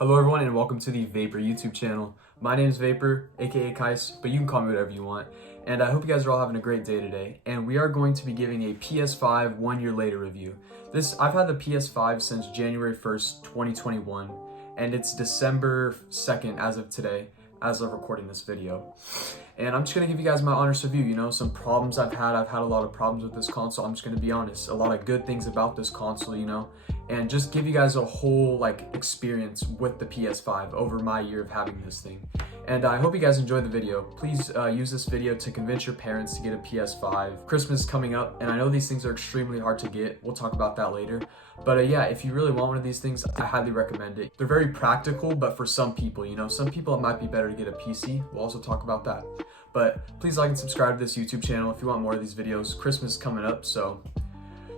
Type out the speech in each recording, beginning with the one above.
Hello everyone and welcome to the Vapor YouTube channel. My name is Vapor, aka Kais, but you can call me whatever you want. And I hope you guys are all having a great day today. And we are going to be giving a PS5 1 year later review. I've had the PS5 since January 1st, 2021, and it's December 2nd as of today, as of recording this video. And I'm just gonna give you guys my honest review, some problems I've had. I've had a lot of problems with this console, I'm just gonna be honest. A lot of good things about this console, and just give you guys a whole experience with the PS5 over my year of having this thing. And I hope you guys enjoyed the video. Please use this video to convince your parents to get a PS5. Christmas is coming up, and I know these things are extremely hard to get. We'll talk about that later. But yeah, if you really want one of these things, I highly recommend it. They're very practical, but for some people, some people it might be better to get a PC. We'll also talk about that. But please like and subscribe to this YouTube channel if you want more of these videos. Christmas is coming up, so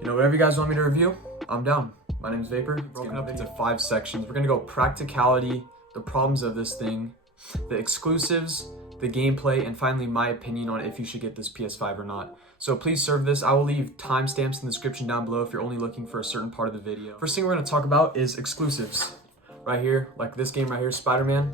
whatever you guys want me to review, I'm down. My name is Vapor. It's broken up into 5 sections. We're gonna go practicality, the problems of this thing, the exclusives, the gameplay, and finally my opinion on if you should get this PS5 or not. So please serve this. I will leave timestamps in the description down below if you're only looking for a certain part of the video. First thing we're gonna talk about is exclusives. Right here, like this game right here, Spider-Man.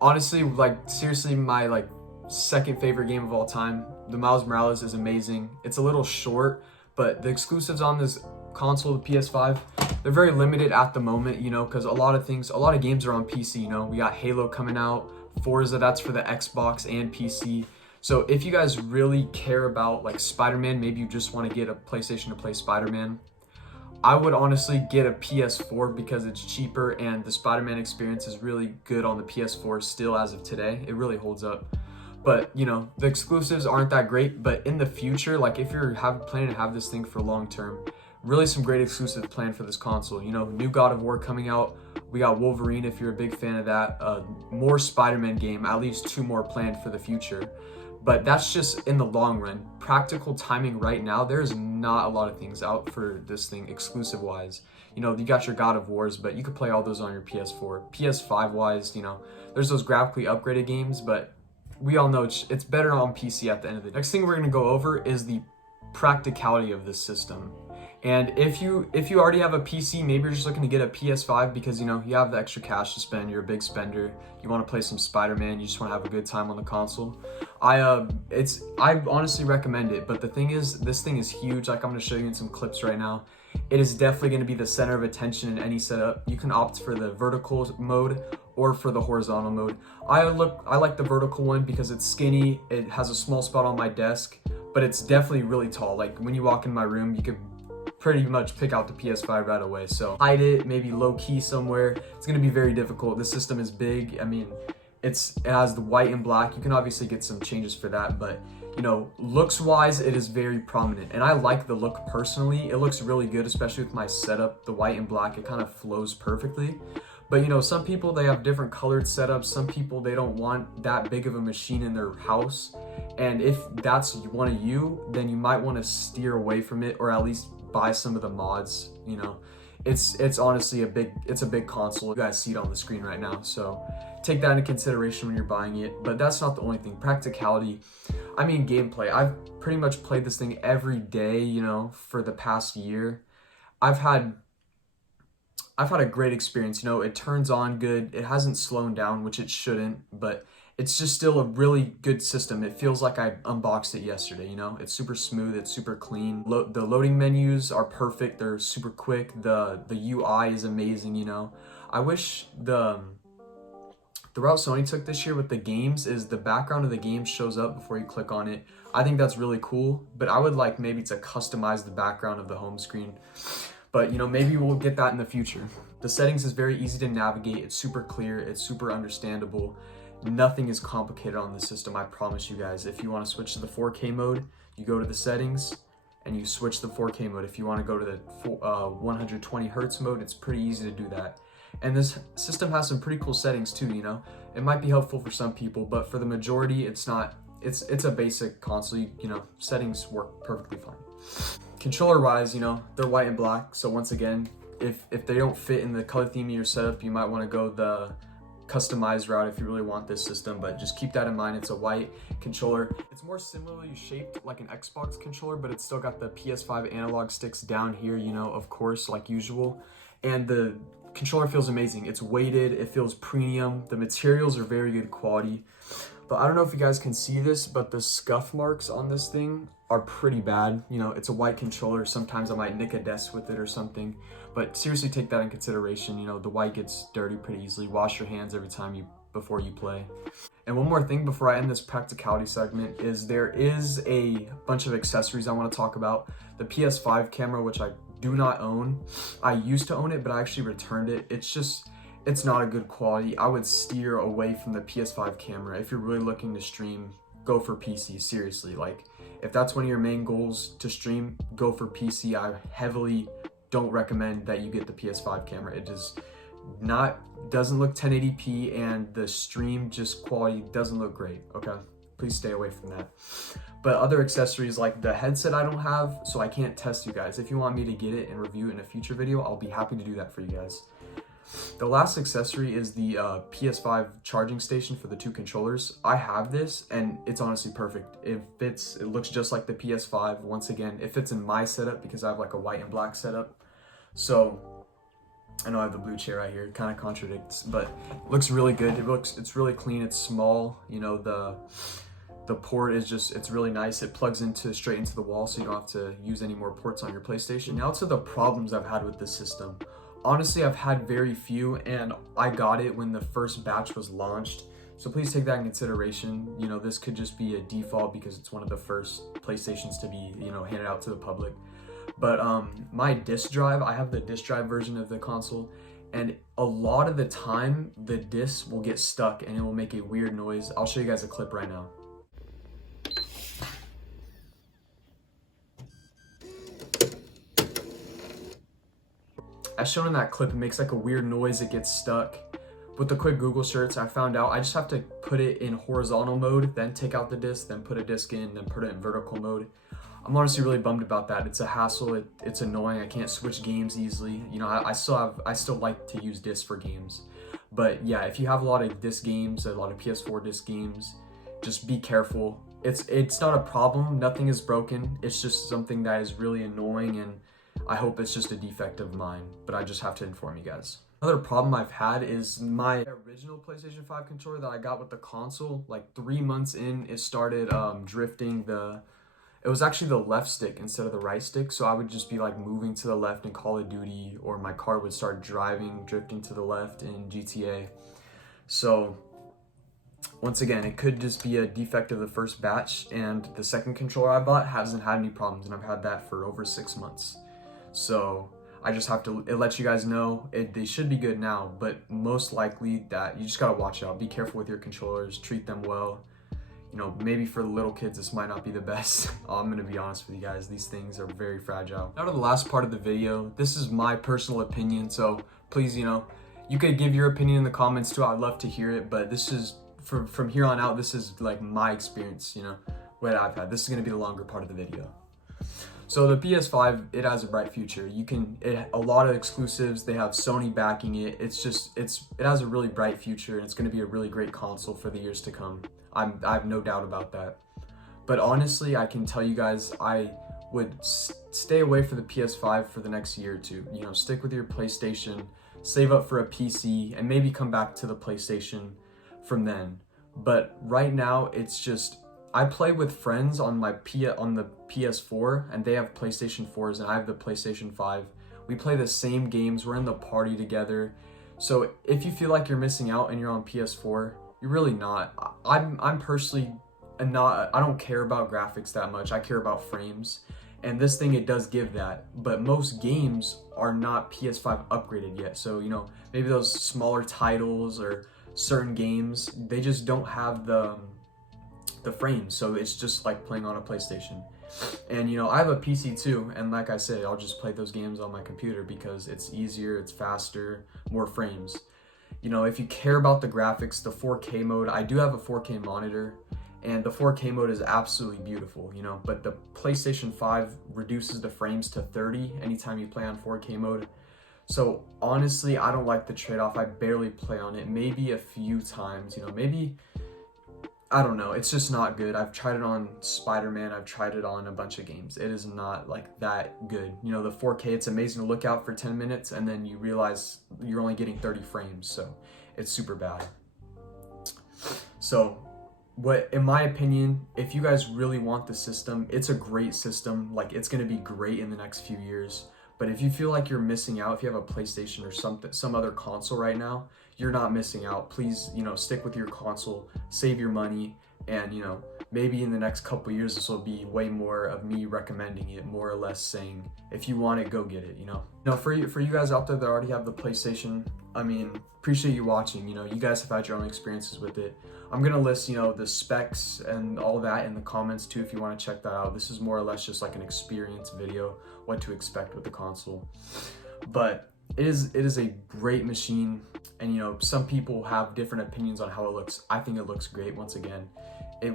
Honestly, seriously, my second favorite game of all time. The Miles Morales is amazing. It's a little short, but the exclusives on this console, the PS5, they're very limited at the moment, because a lot of games are on PC, We got Halo coming out, Forza, that's for the Xbox and PC. So if you guys really care about Spider-Man, maybe you just want to get a PlayStation to play Spider-Man, I would honestly get a PS4 because it's cheaper and the Spider-Man experience is really good on the PS4 still as of today. It really holds up. But the exclusives aren't that great, but in the future, if you're planning to have this thing for long term, really some great exclusives planned for this console. New God of War coming out. We got Wolverine if you're a big fan of that. More Spider-Man game, at least 2 more planned for the future. But that's just in the long run. Practical timing right now, there's not a lot of things out for this thing exclusive wise. You got your God of Wars, but you could play all those on your PS4. PS5 wise, there's those graphically upgraded games, but we all know it's better on PC at the end of the day. Next thing we're gonna go over is the practicality of this system. And if you already have a PC, maybe you're just looking to get a PS5 because you have the extra cash to spend, you're a big spender, you want to play some Spider-Man, you just want to have a good time on the console. I honestly recommend it, but the thing is, this thing is huge. I'm going to show you in some clips right now. It is definitely going to be the center of attention in any setup. You can opt for the vertical mode or for the horizontal mode. I like the vertical one because it's skinny, it has a small spot on my desk, but it's definitely really tall. When you walk in my room, you could pretty much pick out the PS5 right away. So hide it, maybe low key somewhere. It's gonna be very difficult. The system is big. I mean, it has the white and black. You can obviously get some changes for that, but looks wise, it is very prominent. And I like the look personally. It looks really good, especially with my setup, the white and black, it kind of flows perfectly. But some people, they have different colored setups. Some people, they don't want that big of a machine in their house. And if that's one of you, then you might want to steer away from it, or at least buy some of the mods. It's honestly a big console. You guys see it on the screen right now, so take that into consideration when you're buying it. But that's not the only thing. Practicality, I mean gameplay. I've pretty much played this thing every day, for the past year. I've had a great experience. It turns on good. It hasn't slowed down, which it shouldn't, but it's just still a really good system. It feels like I unboxed it yesterday, It's super smooth, it's super clean. The loading menus are perfect, they're super quick. The UI is amazing, I wish the route Sony took this year with the games is the background of the game shows up before you click on it. I think that's really cool, but I would like maybe to customize the background of the home screen. But maybe we'll get that in the future. The settings is very easy to navigate, it's super clear, it's super understandable. Nothing is complicated on this system, I promise you guys. If you want to switch to the 4K mode, you go to the settings and you switch to the 4K mode. If you want to go to the 120 Hertz mode, it's pretty easy to do that. And this system has some pretty cool settings too, It might be helpful for some people, but for the majority, it's not. It's a basic console, settings work perfectly fine. Controller wise, they're white and black. So once again, if they don't fit in the color theme of your setup, you might want to go the customized route if you really want this system, but just keep that in mind. It's a white controller. It's more similarly shaped like an Xbox controller, but it's still got the PS5 analog sticks down here, of course, like usual. And the controller feels amazing. It's weighted, it feels premium, the materials are very good quality. But I don't know if you guys can see this, but the scuff marks on this thing are pretty bad. You know, it's a white controller. Sometimes I might nick a desk with it or something. But seriously, take that in consideration. You know, the white gets dirty pretty easily. Wash your hands every time before you play. And one more thing before I end this practicality segment is there is a bunch of accessories I want to talk about. The PS5 camera, which I do not own. I used to own it, but I actually returned it. It's not a good quality. I would steer away from the PS5 camera. If you're really looking to stream, go for PC, seriously. Like, if that's one of your main goals to stream, go for PC. I heavily don't recommend that you get the PS5 camera. It doesn't look 1080p, and the stream just quality doesn't look great, okay? Please stay away from that. But other accessories like the headset I don't have, so I can't test you guys. If you want me to get it and review it in a future video, I'll be happy to do that for you guys. The last accessory is the PS5 charging station for the 2 controllers. I have this and it's honestly perfect. It looks just like the PS5. Once again, it fits in my setup because I have like a white and black setup. So I know I have the blue chair right here. It kind of contradicts, but it looks really good. It's really clean. It's small. You know, the port is it's really nice. It plugs straight into the wall, so you don't have to use any more ports on your PlayStation. Now to the problems I've had with this system. Honestly, I've had very few, and I got it when the first batch was launched. So please take that in consideration. You know, this could just be a default because it's one of the first PlayStations to be, you know, handed out to the public. But my disk drive, I have the disk drive version of the console, and a lot of the time the disc will get stuck and it will make a weird noise. I'll show you guys a clip right now. As shown in that clip, it makes like a weird noise, it gets stuck. With the quick Google search, I found out I just have to put it in horizontal mode, then take out the disc, then put a disc in, then put it in vertical mode. I'm honestly really bummed about that. It's a hassle, it's annoying. I can't switch games easily. You know, I still like to use discs for games. But yeah, if you have a lot of disc games, a lot of PS4 disc games, just be careful. It's not a problem, nothing is broken. It's just something that is really annoying, and I hope it's just a defect of mine, but I just have to inform you guys. Another problem I've had is my original PlayStation 5 controller that I got with the console. Like 3 months in, it started drifting. It was actually the left stick instead of the right stick, so I would just be like moving to the left in Call of Duty, or my car would start drifting to the left in GTA. So once again, it could just be a defect of the first batch, and the second controller I bought hasn't had any problems, and I've had that for over 6 months. So I just have to let you guys know they should be good now, but most likely that you just gotta watch out. Be careful with your controllers, treat them well. You know, maybe for the little kids, this might not be the best. I'm gonna be honest with you guys, these things are very fragile. Now to the last part of the video, this is my personal opinion, so please, you know, you could give your opinion in the comments too. I'd love to hear it, but this is, from here on out, this is like my experience, you know, what I've had. This is gonna be the longer part of the video. So the PS5, it has a bright future. A lot of exclusives, they have Sony backing it. It has a really bright future, and it's gonna be a really great console for the years to come. I have no doubt about that. But honestly, I can tell you guys, I would stay away from the PS5 for the next year or two. You know, stick with your PlayStation, save up for a PC, and maybe come back to the PlayStation from then. But right now, it's just, I play with friends on the PS4, and they have PlayStation 4s, and I have the PlayStation 5. We play the same games, we're in the party together. So if you feel like you're missing out and you're on PS4, you're really not. I'm personally not, I don't care about graphics that much. I care about frames. And this thing, it does give that. But most games are not PS5 upgraded yet. So, you know, maybe those smaller titles or certain games, they just don't have the frames, so it's just like playing on a PlayStation. And you know, I have a PC too, and like I said, I'll just play those games on my computer because it's easier, it's faster, more frames. You know, if you care about the graphics, the 4K mode, I do have a 4K monitor, and the 4K mode is absolutely beautiful, you know, but the PlayStation 5 reduces the frames to 30 anytime you play on 4K mode. So honestly, I don't like the trade-off. I barely play on it, maybe a few times, you know, maybe I don't know, it's just not good. I've tried it on Spider-Man, I've tried it on a bunch of games. It is not like that good. You know, the 4K, it's amazing to look out for 10 minutes and then you realize you're only getting 30 frames, so it's super bad. So in my opinion, if you guys really want the system, it's a great system. Like, it's gonna be great in the next few years. But if you feel like you're missing out, if you have a PlayStation or some other console right now, you're not missing out. Please, you know, stick with your console, save your money, and, you know, maybe in the next couple years, this will be way more of me recommending it, more or less saying, if you want it, go get it, you know? Now, for you guys out there that already have the PlayStation, I mean, appreciate you watching. You know, you guys have had your own experiences with it. I'm gonna list, you know, the specs and all that in the comments too if you want to check that out. This is more or less just like an experience video, what to expect with the console. But it is a great machine, and you know, some people have different opinions on how it looks. I think it looks great. Once again,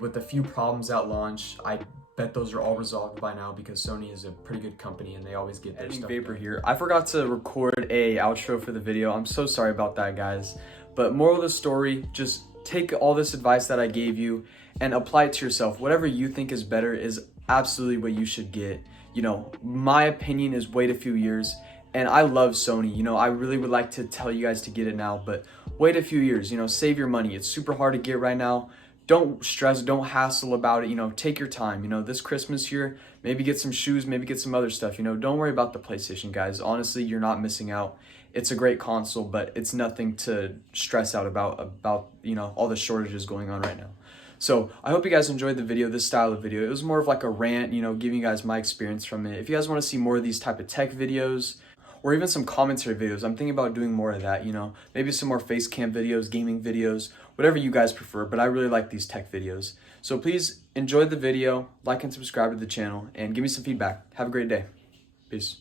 with a few problems at launch, I bet those are all resolved by now because Sony is a pretty good company and they always get their stuff. Vapor here. I forgot to record a outro for the video. I'm so sorry about that, guys. But moral of the story, just take all this advice that I gave you and apply it to yourself. Whatever you think is better is absolutely what you should get. You know, my opinion is wait a few years, and I love Sony. You know, I really would like to tell you guys to get it now, but wait a few years, you know, save your money. It's super hard to get right now. Don't stress, don't hassle about it, you know, take your time. You know, this Christmas here, maybe get some shoes, maybe get some other stuff, you know, don't worry about the PlayStation, guys. Honestly, you're not missing out. It's a great console, but it's nothing to stress out about, you know, all the shortages going on right now. So I hope you guys enjoyed the video, this style of video. It was more of like a rant, you know, giving you guys my experience from it. If you guys want to see more of these type of tech videos, or even some commentary videos, I'm thinking about doing more of that, you know, maybe some more face cam videos, gaming videos, whatever you guys prefer, but I really like these tech videos. So please enjoy the video, like and subscribe to the channel, and give me some feedback. Have a great day. Peace.